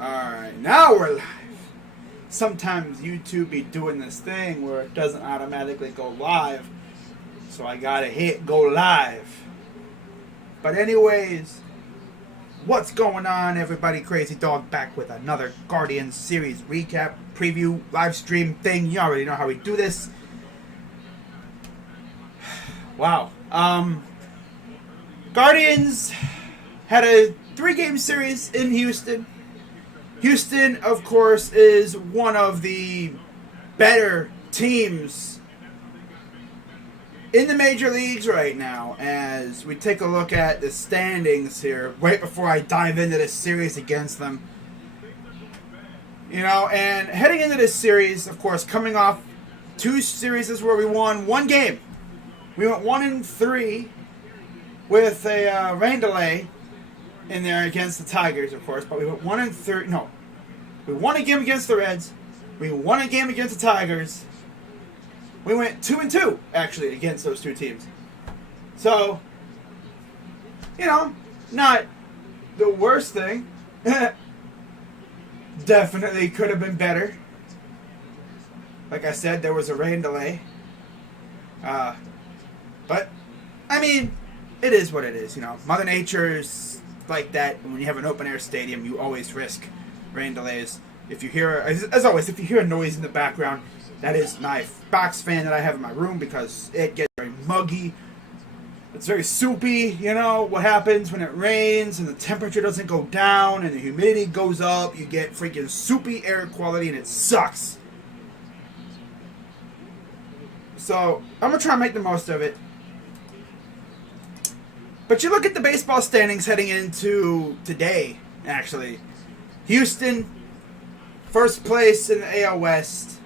Alright, now we're live. Sometimes YouTube be doing this thing where it doesn't automatically go live. So I gotta hit go live. But anyways, what's going on, everybody? Crazy Dog back with another Guardians series recap, preview, live stream thing. You already know how we do this. Wow. Guardians had a 3-game series in Houston. Houston, of course, is one of the better teams in the major leagues right now. As we take a look at the standings here, right before I dive into this series against them. You know, and heading into this series, of course, coming off 2 series where we won 1 game. We went 1-3 with a rain delay in there against the Tigers, of course, but we went 1-3. No, we won a game against the Reds. We won a game against the Tigers. We went 2-2 actually against those 2 teams. So, you know, not the worst thing. Definitely could have been better. Like I said, there was a rain delay. But I mean, it is what it is. You know, Mother Nature's like that. When you have an open air stadium, you always risk rain delays. If you hear, as always, if you hear a noise in the background, that is my box fan that I have in my room because it gets very muggy. It's very soupy. You know what happens when it rains and the temperature doesn't go down and the humidity goes up? You get freaking soupy air quality and it sucks. So I'm gonna try and make the most of it. But you look at the baseball standings heading into today, actually. Houston, first place in the AL West.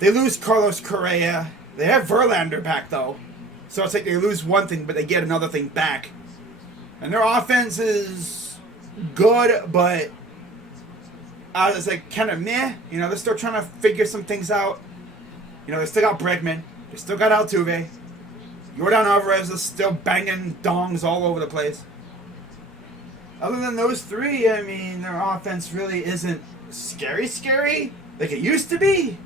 They lose Carlos Correa. They have Verlander back, though. So it's like they lose one thing, but they get another thing back. And their offense is good, but it's like kind of meh. You know, they're still trying to figure some things out. You know, they still got Bregman. They still got Altuve. Yordan Alvarez is still banging dongs all over the place. Other than those 3, I mean, their offense really isn't scary like it used to be.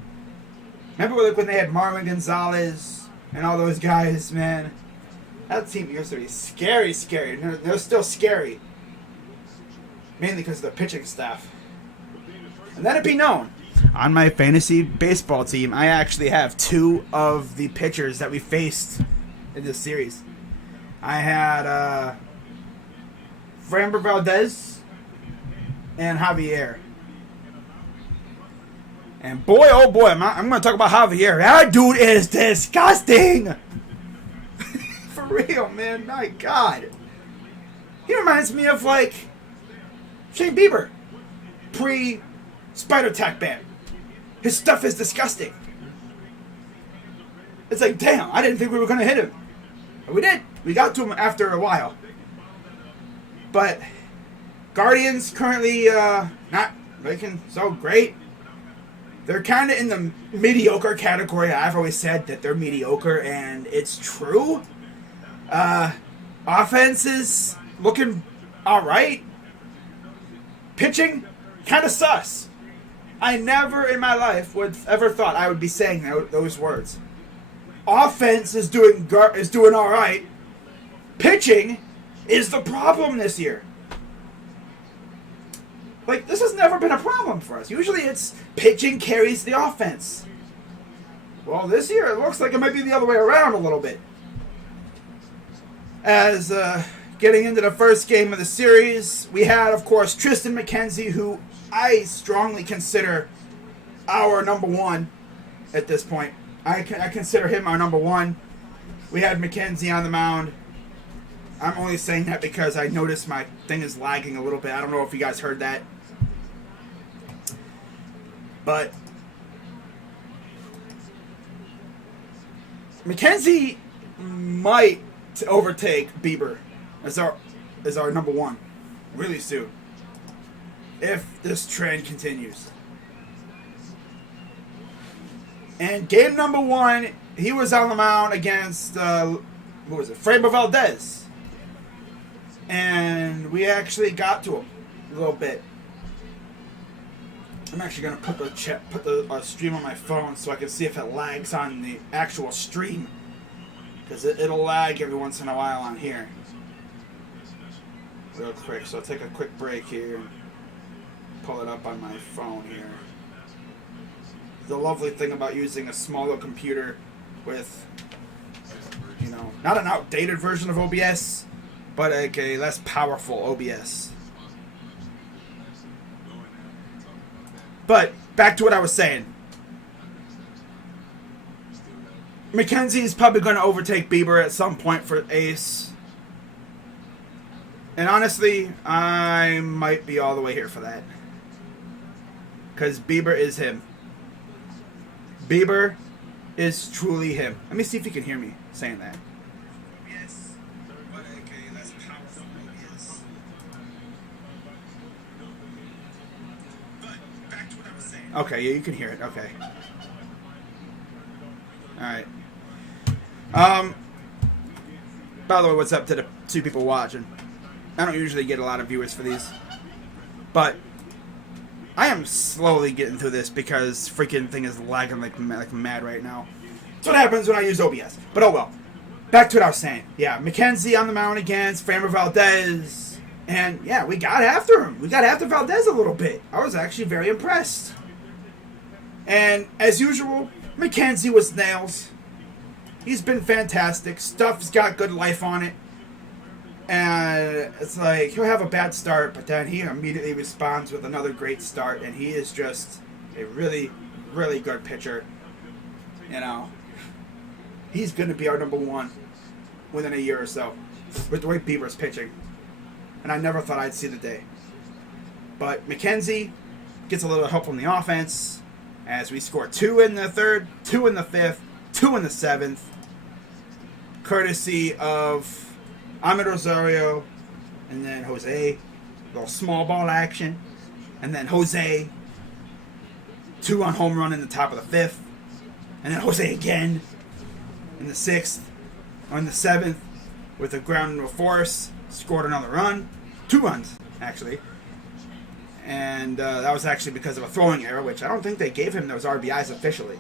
Remember like when they had Marwin Gonzalez and all those guys, man? That team used to be scary. They're still scary. Mainly because of the pitching staff. And let it be known, on my fantasy baseball team, I actually have 2 of the pitchers that we faced in this series. I had Framber Valdez and Javier. And boy, oh boy, I'm going to talk about Javier. That dude is disgusting. For real, man. My God. He reminds me of, like, Shane Bieber. Pre-Spider Tack Ban. His stuff is disgusting. It's like, damn, I didn't think we were going to hit him. But we did. We got to him after a while. But Guardians currently not looking so great. They're kind of in the mediocre category. I've always said that they're mediocre, and it's true. Offense is looking all right. Pitching, kind of sus. I never in my life would ever thought I would be saying those words. Offense is doing all right. Pitching is the problem this year. Like, this has never been a problem for us. Usually it's pitching carries the offense. Well, this year it looks like it might be the other way around a little bit. As getting into the first game of the series, we had, of course, Tristan McKenzie, who I strongly consider our number 1 at this point. I consider him our number 1. We had McKenzie on the mound. I'm only saying that because I noticed my thing is lagging a little bit. I don't know if you guys heard that. But McKenzie might overtake Bieber as our number 1 really soon, if this trend continues. And game number 1, he was on the mound against Framber Valdez. And we actually got to him a little bit. I'm actually gonna put the stream on my phone so I can see if it lags on the actual stream, because it'll lag every once in a while on here. Real quick, so I'll take a quick break here and pull it up on my phone here. The lovely thing about using a smaller computer with, you know, not an outdated version of OBS, but like a less powerful OBS. But back to what I was saying. McKenzie is probably going to overtake Bieber at some point for ace. And honestly, I might be all the way here for that. Because Bieber is him. Bieber is truly him. Let me see if you can hear me saying that. Yes. But okay, that's powerful. Yes. But back to what I was saying. Okay, yeah, you can hear it. Okay. Alright. By the way, what's up to the two people watching? I don't usually get a lot of viewers for these. But I am slowly getting through this because freaking thing is lagging like mad right now. That's what happens when I use OBS. But oh well. Back to what I was saying. Yeah, McKenzie on the mound against Framber Valdez. And yeah, we got after him. We got after Valdez a little bit. I was actually very impressed. And as usual, McKenzie was nails. He's been fantastic. Stuff's got good life on it. And it's like, he'll have a bad start, but then he immediately responds with another great start, and he is just a really, really good pitcher. You know, he's going to be our number one within a year or so with the way Bieber's pitching. And I never thought I'd see the day. But McKenzie gets a little help from the offense as we score 2 in the third, 2 in the fifth, 2 in the seventh, courtesy of Ahmed Rosario, and then Jose, little small ball action, and then Jose, 2 on home run in the top of the fifth, and then Jose again in the sixth, or in the seventh, with a ground into a force, scored another run, 2 runs actually, and that was actually because of a throwing error, which I don't think they gave him those RBIs officially,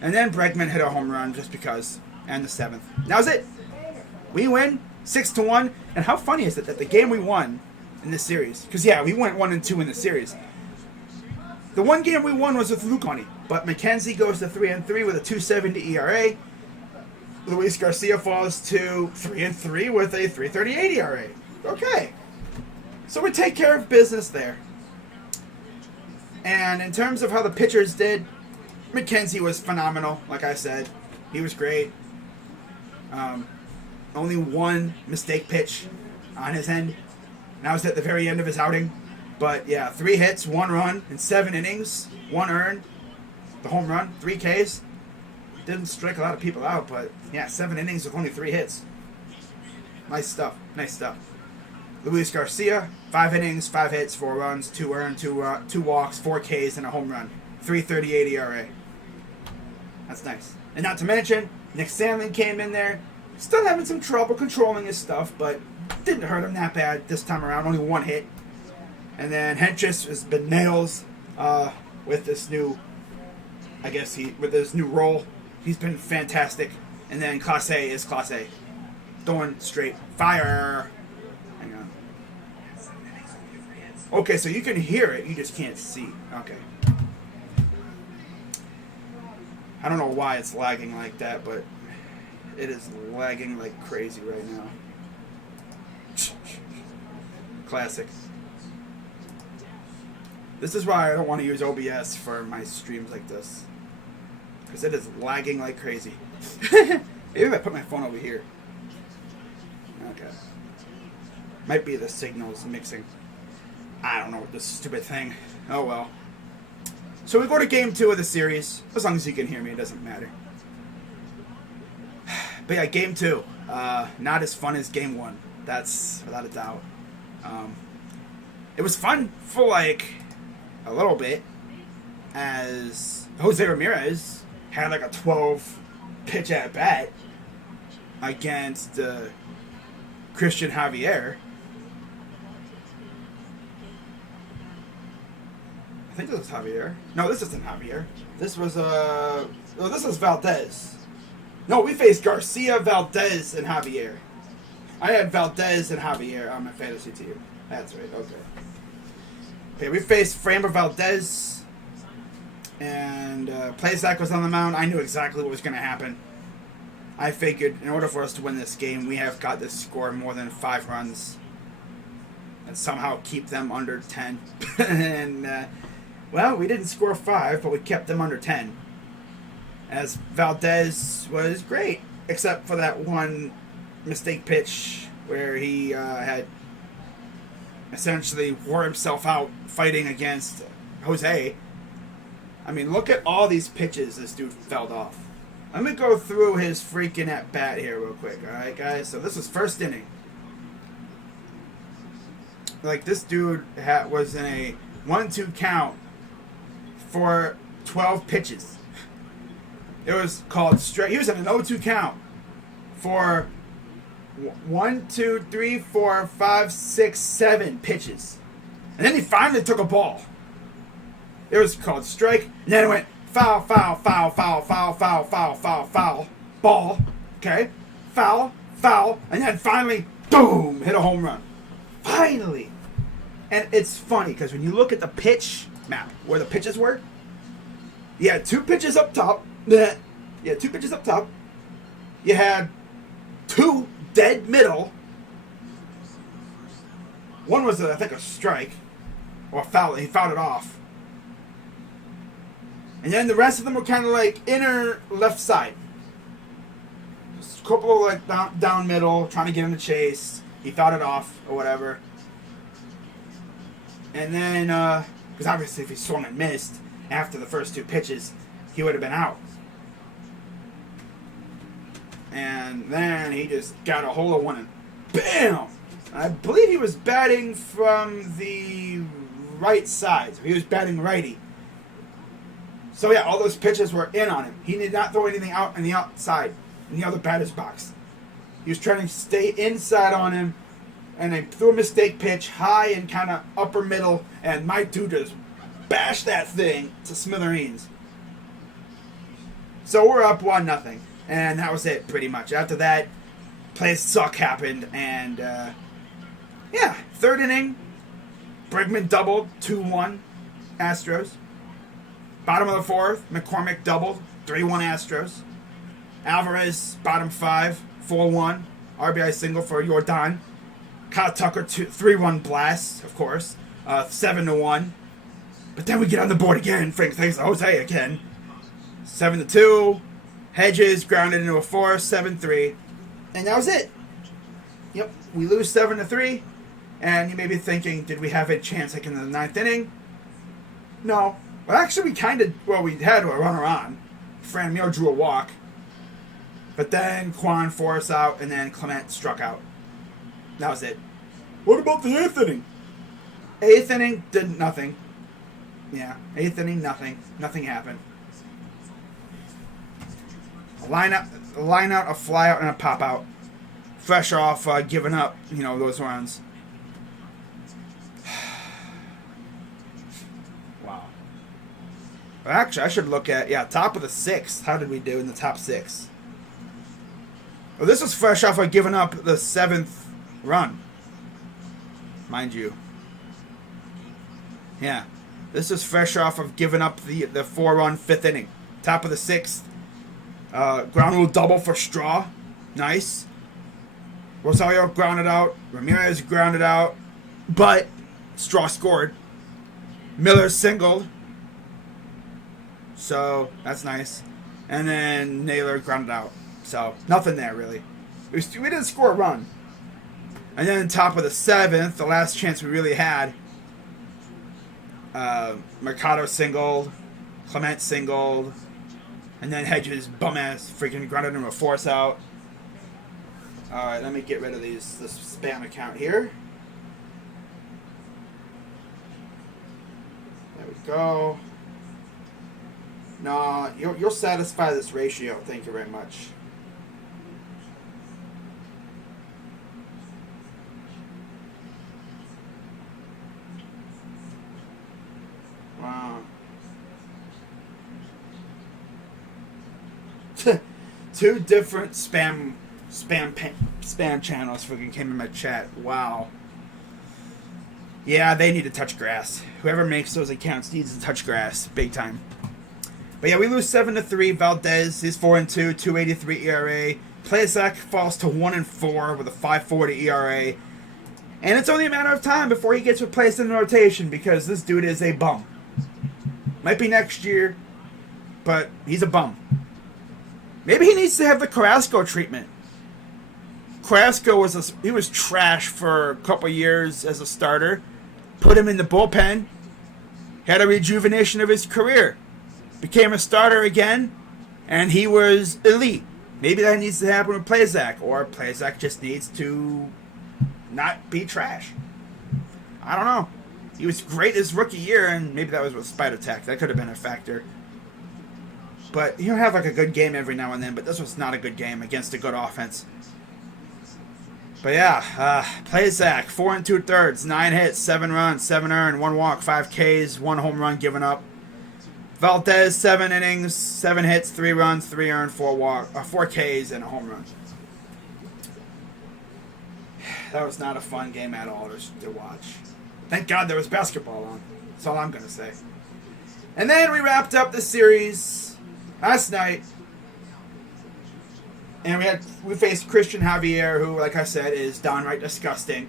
and then Bregman hit a home run just because, and the seventh. That was it. We win 6-1, and how funny is it that the game we won in this series? Because yeah, we went 1-2 in the series. The one game we won was with Lucani, but McKenzie goes to 3-3 with a 2.70 ERA. Luis Garcia falls to 3-3 with a 3.38 ERA. Okay, so we take care of business there. And in terms of how the pitchers did, McKenzie was phenomenal. Like I said, he was great. Only one mistake pitch on his end. And that was at the very end of his outing. But yeah, 3 hits, 1 run in 7 innings, 1 earned. The home run, 3 Ks. Didn't strike a lot of people out, but yeah, 7 innings with only 3 hits. Nice stuff. Nice stuff. Luis Garcia, 5 innings, 5 hits, 4 runs, 2 earned, 2 walks, 4 Ks, and a home run. 3.38 ERA. That's nice. And not to mention, Nick Sandlin came in there. Still having some trouble controlling his stuff, but didn't hurt him that bad this time around. Only 1 hit. And then Henchis has been nails with this new, with this new role. He's been fantastic. And then Class A is Class A. Throwing straight fire. Hang on. Okay, so you can hear it, you just can't see. Okay. I don't know why it's lagging like that, but it is lagging like crazy right now. Classic. This is why I don't want to use OBS for my streams like this. Because it is lagging like crazy. Maybe if I put my phone over here. Okay. Might be the signals mixing. I don't know what this stupid thing. Oh well. So we go to game 2 of the series. As long as you can hear me, it doesn't matter. But yeah, game 2. Not as fun as game 1. That's without a doubt. It was fun for like a little bit, as Jose Ramirez had like a 12 pitch at bat against Christian Javier. I think this was Javier. No, this isn't Javier. This was this was Valdez. No, we faced Garcia, Valdez, and Javier. I had Valdez and Javier on my fantasy team. That's right. Okay. Okay, we faced Framber Valdez, and Plesac was on the mound. I knew exactly what was going to happen. I figured in order for us to win this game, we have got to score more than 5 runs and somehow keep them under 10. And, well, we didn't score 5, but we kept them under 10. As Valdez was great, except for that one mistake pitch where he had essentially wore himself out fighting against Jose. I mean, look at all these pitches this dude fouled off. Let me go through his freaking at-bat here real quick, alright, guys? So this was first inning. Like, this dude was in a 1-2 count for 12 pitches. It was called straight. He was in an 0-2 count for 1, 2, 3, 4, 5, 6, 7 pitches. And then he finally took a ball. It was called strike. And then it went foul, foul, foul, foul, foul, foul, foul, foul, foul, ball. Okay? Foul, foul. And then finally, boom, hit a home run. Finally. And it's funny because when you look at the pitch map, where the pitches were, you had 2 pitches up top. You had 2 pitches up top. You had 2 dead middle. One was, I think, a strike. Or a foul. He fouled it off. And then the rest of them were kind of like inner left side. Just a couple of like down middle, trying to get him to chase. He fouled it off or whatever. And then, because obviously if he swung and missed after the first 2 pitches, he would have been out. And then he just got a hold of one and bam! I believe he was batting from the right side. So he was batting righty. So yeah, all those pitches were in on him. He did not throw anything out on the outside, in the other batter's box. He was trying to stay inside on him, and they threw a mistake pitch high and kind of upper middle, and my dude just bashed that thing to smithereens. So we're up 1-0, and that was it pretty much. After that, plays suck happened, and yeah, 3rd inning, Bregman doubled, 2-1, Astros. Bottom of the 4th, McCormick doubled, 3-1 Astros. Alvarez, bottom 5, 4-1, RBI single for Jordan. Kyle Tucker, 3-1 blast, of course, 7-1. But then we get on the board again, thanks to Jose again. 7-2, Hedges grounded into a 4, 7-3, and that was it. Yep, we lose 7-3, and you may be thinking, did we have a chance like in the 9th inning? No. Well, actually, we had a runner on. Franmil drew a walk. But then Quan forced out, and then Clement struck out. That was it. What about the 8th inning? 8th inning, did nothing. Yeah, 8th inning, nothing. Nothing happened. A line out, a fly out, and a pop out. Fresh off giving up, those runs. Actually, I should look at, top of the 6th. How did we do in the top 6? Well, this was fresh off of giving up the 7th run. Mind you. Yeah. This is fresh off of giving up the 4-run 5th inning. Top of the 6th. Ground rule double for Straw. Nice. Rosario grounded out. Ramirez grounded out. But Straw scored. Miller singled. So, that's nice. And then Naylor grounded out. So, nothing there, really. We didn't score a run. And then top of the 7th, the last chance we really had, Mercado singled, Clement singled, and then Hedges bum-ass freaking grounded him a force out. Alright, let me get rid of this spam account here. There we go. No, you'll satisfy this ratio. Thank you very much. Wow. Two different spam channels fucking came in my chat. Wow. Yeah, they need to touch grass. Whoever makes those accounts needs to touch grass, big time. But yeah, we lose 7-3. Valdez is 4-2, 2.83 ERA. Plesac falls to 1-4 with a 5.40 ERA. And it's only a matter of time before he gets replaced in the rotation because this dude is a bum. Might be next year, but he's a bum. Maybe he needs to have the Carrasco treatment. Carrasco was trash for a couple years as a starter. Put him in the bullpen. Had a rejuvenation of his career. Became a starter again, and he was elite. Maybe that needs to happen with Plesac, or Plesac just needs to not be trash. I don't know. He was great his rookie year, and maybe that was with Spider Tech. That could have been a factor. But he'll have like a good game every now and then, but this was not a good game against a good offense. But yeah, Plesac, 4 2/3, 9 hits, 7 runs, 7 earned, 1 walk, 5 Ks, 1 home run given up. Valdez, 7 innings, 7 hits, 3 runs, 3 earned, 4 Ks, and a home run. That was not a fun game at all to watch. Thank God there was basketball on. That's all I'm going to say. And then we wrapped up the series last night. And we faced Christian Javier, who, like I said, is downright disgusting.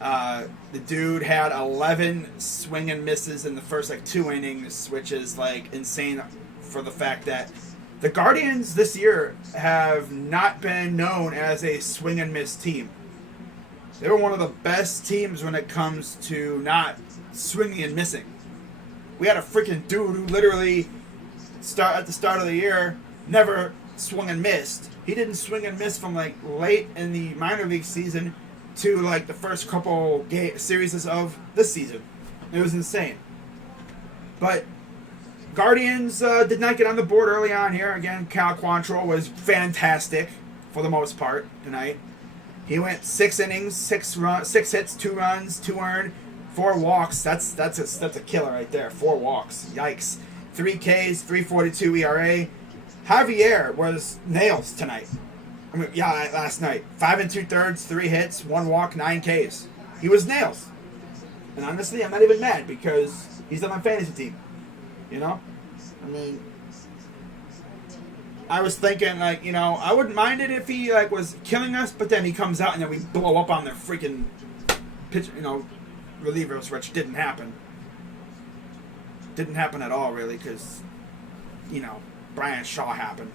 The dude had 11 swing and misses in the first 2 innings, which is insane for the fact that the Guardians this year have not been known as a swing and miss team. They were one of the best teams when it comes to not swinging and missing. We had a freaking dude who literally at the start of the year never swung and missed. He didn't swing and miss from late in the minor league season to the first couple series of this season. It was insane. But Guardians did not get on the board early on here. Again, Cal Quantrill was fantastic for the most part tonight. He went 6 innings, 6 hits, 2 runs, 2 earned, 4 walks. That's a killer right there. 4 walks. Yikes. 3 Ks, 3.42 ERA. Javier was nails tonight. Last night. 5 2/3, 3 hits, 1 walk, 9 Ks. He was nails. And honestly, I'm not even mad because he's on my fantasy team. I was thinking, I wouldn't mind it if he, was killing us, but then he comes out and then we blow up on their freaking pitch, relievers, which didn't happen. Didn't happen at all, really, because, Brian Shaw happened.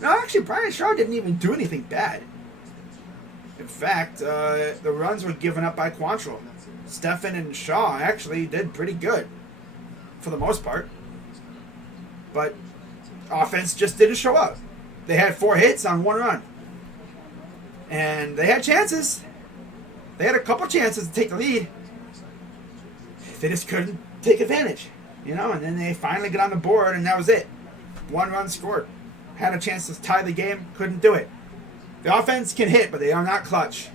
No, actually, Brian Shaw didn't even do anything bad. In fact, the runs were given up by Quantrill. Stephan and Shaw actually did pretty good, for the most part. But offense just didn't show up. They had 4 hits on 1 run. And they had chances. They had a couple chances to take the lead. They just couldn't take advantage. And then they finally get on the board, and that was it. 1 run scored. Had a chance to tie the game, couldn't do it. The offense can hit, but they are not clutch.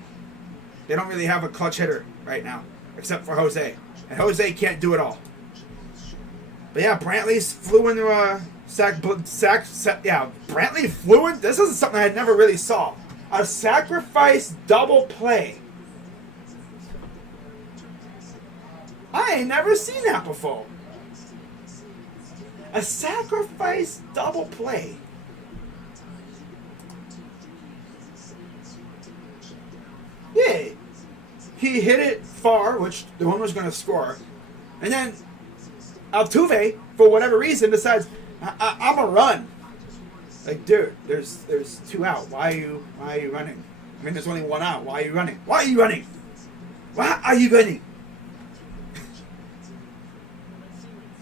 They don't really have a clutch hitter right now, except for Jose. And Jose can't do it all. But yeah, Brantley flew into a Brantley flew in. This is something I never really saw. A sacrifice double play. I ain't never seen that before. A sacrifice double play. Yeah. He hit it far, which the one was going to score. And then Altuve, for whatever reason, decides, I'm going to run. Dude, there's 2 out. Why are you running? There's only 1 out. Why are you running? Why are you running? Why are you running?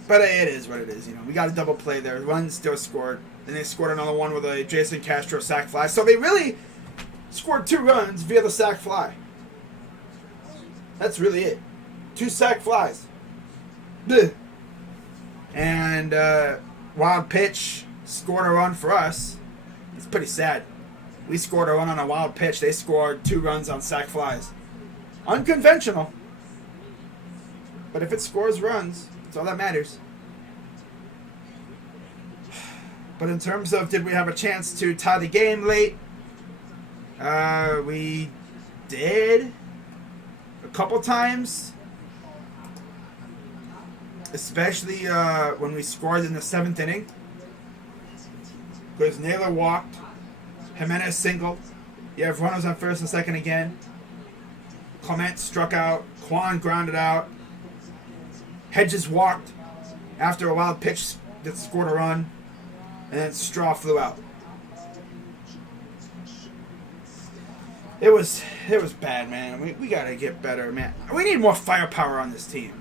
But it is what it is. We got a double play there. One still scored. And they scored another one with a Jason Castro sac fly. So they really scored 2 runs via the sac fly. That's really it. 2 sac flies. Blech. And wild pitch scored a run for us. It's pretty sad. We scored a run on a wild pitch. They scored 2 runs on sac flies. Unconventional. But if it scores runs, that's all that matters. But in terms of did we have a chance to tie the game late, we did a couple times. Especially when we scored in the 7th inning. Because Naylor walked. Jimenez singled. You have runners on first and second again. Clement struck out. Kwan grounded out. Hedges walked after a wild pitch that scored a run. And then Straw flew out. It was bad, man. We got to get better, man. We need more firepower on this team.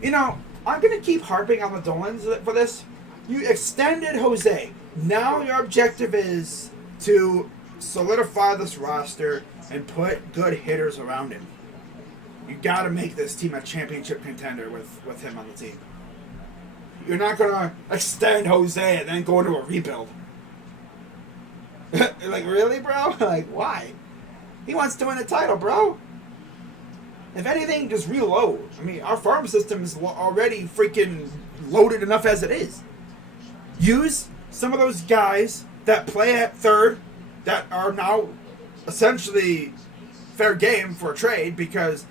You know, I'm going to keep harping on the Dolans for this. You extended Jose. Now your objective is to solidify this roster and put good hitters around him. You got to make this team a championship contender with him on the team. You're not going to extend Jose and then go into a rebuild. Like, really, bro? Like, why? He wants to win a title, bro. If anything, just reload. I mean, our farm system is already freaking loaded enough as it is. Use some of those guys that play at third that are now essentially fair game for a trade because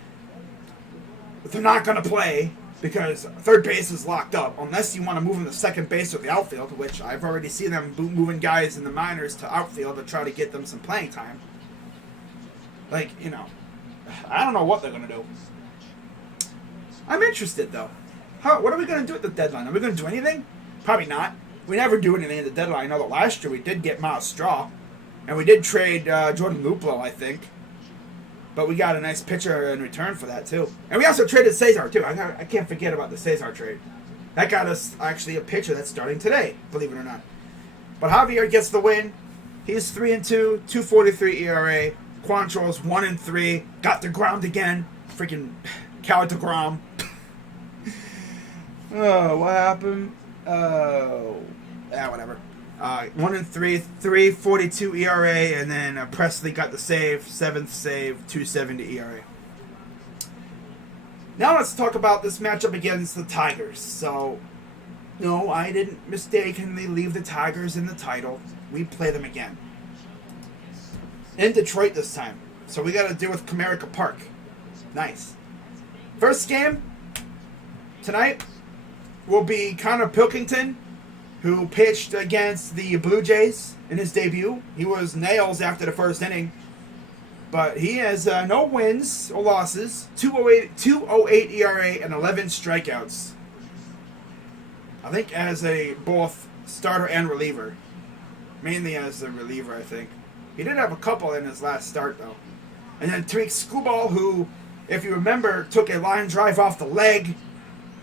they're not going to play because third base is locked up unless you want to move them to second base or the outfield, which I've already seen them moving guys in the minors to outfield to try to get them some playing time. Like, you know, I don't know what they're going to do. I'm interested, though. What are we going to do at the deadline? Are we going to do anything? Probably not. We never do anything at the deadline. I know that last year we did get Miles Straw. And we did trade Jordan Luplow, I think. But we got a nice pitcher in return for that, too. And we also traded Cesar, too. I can't forget about the Cesar trade. That got us actually a pitcher that's starting today, believe it or not. But Javier gets the win. He's 3-2, 2.43 ERA. Quantrill's 1-3. Got the ground again. Freaking Cal DeGrom. Oh, what happened? Whatever. 1-3, 3.42 ERA, and then Presley got the save, 7th save, 2.70 ERA. Now let's talk about this matchup against the Tigers. So, no, I didn't mistakenly leave the Tigers in the title. We play them again. In Detroit this time. So we got to deal with Comerica Park. Nice. First game tonight will be Connor Pilkington, who pitched against the Blue Jays in his debut. He was nails after the first inning. But he has no wins or losses, 2.08 ERA, and 11 strikeouts. I think as a both starter and reliever. Mainly as a reliever, I think. He did have a couple in his last start, though. And then Tariq Skubal, who, if you remember, took a line drive off the leg.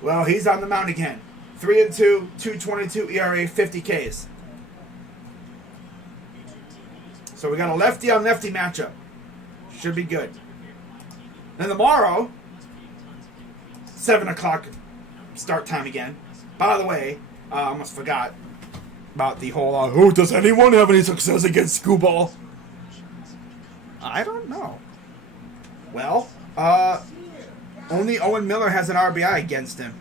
Well, he's on the mound again. 3-2, 2.22 ERA, 50 Ks. So we got a lefty on lefty matchup. Should be good. Then tomorrow, 7 o'clock start time again. By the way, I almost forgot about the whole, does anyone have any success against Skubal? I don't know. Well, only Owen Miller has an RBI against him.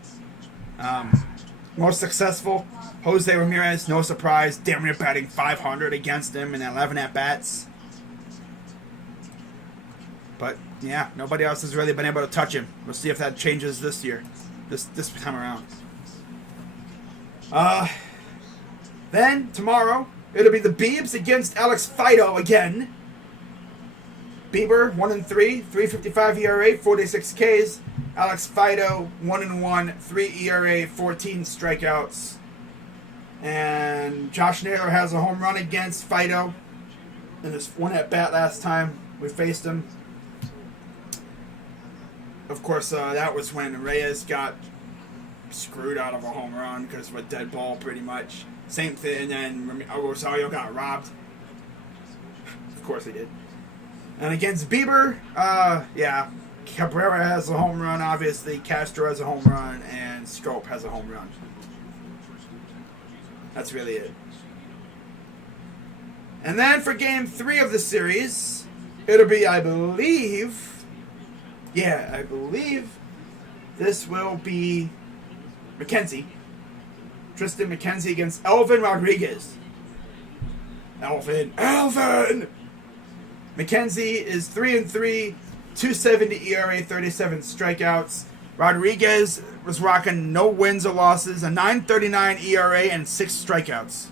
Most successful, Jose Ramirez, no surprise, damn near batting 500 against him in 11 at-bats. But, yeah, nobody else has really been able to touch him. We'll see if that changes this year, this time around. Then, tomorrow, it'll be the Biebs against Alex Fido again. Bieber, 1-3, 3.55 ERA, 46 Ks. Alex Fido, 1-1, 3 ERA, 14 strikeouts. And Josh Naylor has a home run against Fido in this one at-bat last time we faced him. Of course, that was when Reyes got screwed out of a home run because of a dead ball, pretty much. Same thing, and then Rosario got robbed. Of course he did. And against Bieber, yeah, Cabrera has a home run, obviously. Castro has a home run, and Scope has a home run. That's really it. And then for Game 3 of the series, it'll be, I believe this will be McKenzie Tristan McKenzie against Elvin Rodriguez. Elvin! McKenzie is 3-3, 2.70 ERA, 37 strikeouts. Rodriguez was rocking no wins or losses, a 9.39 ERA and 6 strikeouts.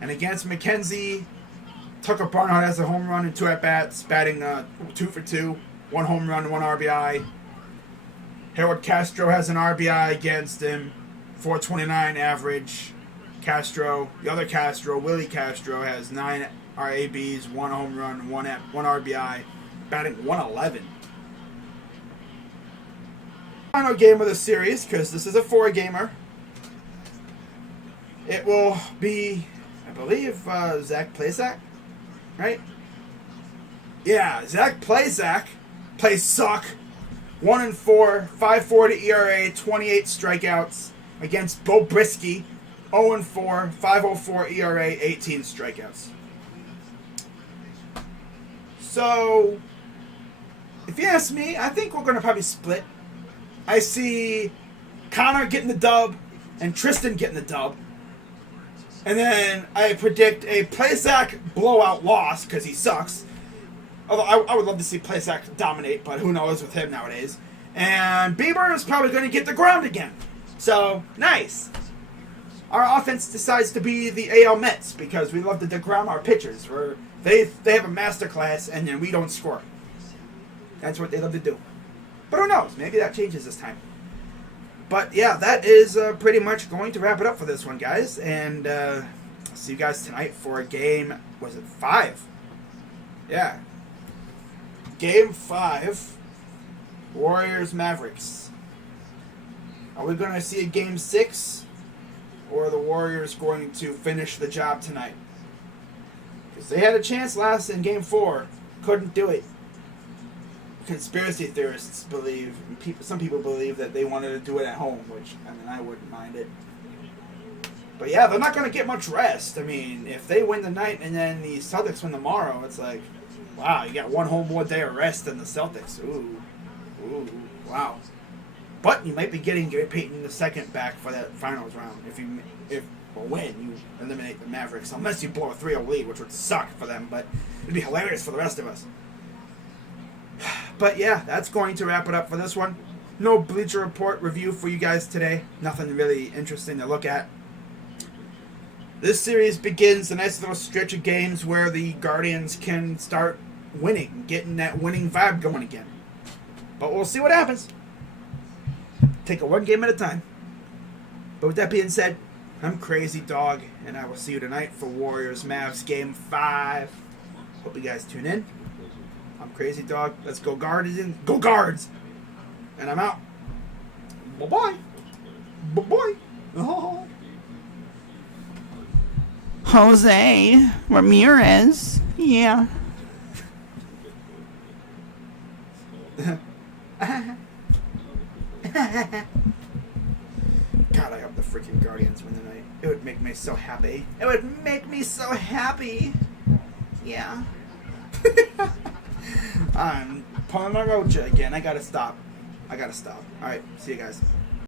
And against McKenzie, Tucker Barnhart has a home run and 2 at-bats, batting 2 for 2, 1 home run, 1 RBI. Harold Castro has an RBI against him, 4.29 average. The other Castro, Willie Castro, has 9 RABs, 1 home run, 1 RBI, batting 111. Final game of the series, because this is a 4-gamer. It will be, I believe, Zach Plesac, right? Yeah, Zach Plesac plays suck. 1-4, 5.40 ERA, 28 strikeouts against Bo Brisky. 0-4, 5.04 ERA, 18 strikeouts. So, if you ask me, I think we're going to probably split. I see Connor getting the dub and Tristan getting the dub. And then I predict a Plesac blowout loss because he sucks. Although I would love to see Plesac dominate, but who knows with him nowadays. And Bieber is probably going to get the ground again. So, nice. Our offense decides to be the AL Mets because we love to deground our pitchers. They have a masterclass and then we don't score. That's what they love to do. But who knows? Maybe that changes this time. But yeah, that is pretty much going to wrap it up for this one, guys. And see you guys tonight for a game. Was it 5? Yeah. Game 5. Warriors-Mavericks. Are we going to see a Game 6? Or are the Warriors going to finish the job tonight? Because they had a chance last in Game 4. Couldn't do it. Conspiracy theorists believe, some people believe that they wanted to do it at home, which, I mean, I wouldn't mind it. But yeah, they're not going to get much rest. I mean, if they win tonight and then the Celtics win tomorrow, it's like, wow, you got one whole more day of rest than the Celtics. Ooh, wow. But you might be getting Gary Payton II back for that finals round. If you eliminate the Mavericks, unless you blow a 3-0 lead, which would suck for them, but it'd be hilarious for the rest of us. But yeah, that's going to wrap it up for this one. No Bleacher Report review for you guys today. Nothing really interesting to look at. This series begins a nice little stretch of games where the Guardians can start winning, getting that winning vibe going again. But we'll see what happens. Take it one game at a time. But with that being said, I'm Crazy Dog, and I will see you tonight for Warriors-Mavs Game 5. Hope you guys tune in. I'm Crazy Dog. Let's go Guardians. Go Guards! And I'm out. Bye-bye. Bye-bye. Oh. Jose Ramirez. Yeah. God, I hope the freaking Guardians win tonight. It would make me so happy. It would make me so happy. Yeah. I'm pulling my rocha again. I gotta stop. Alright, see you guys.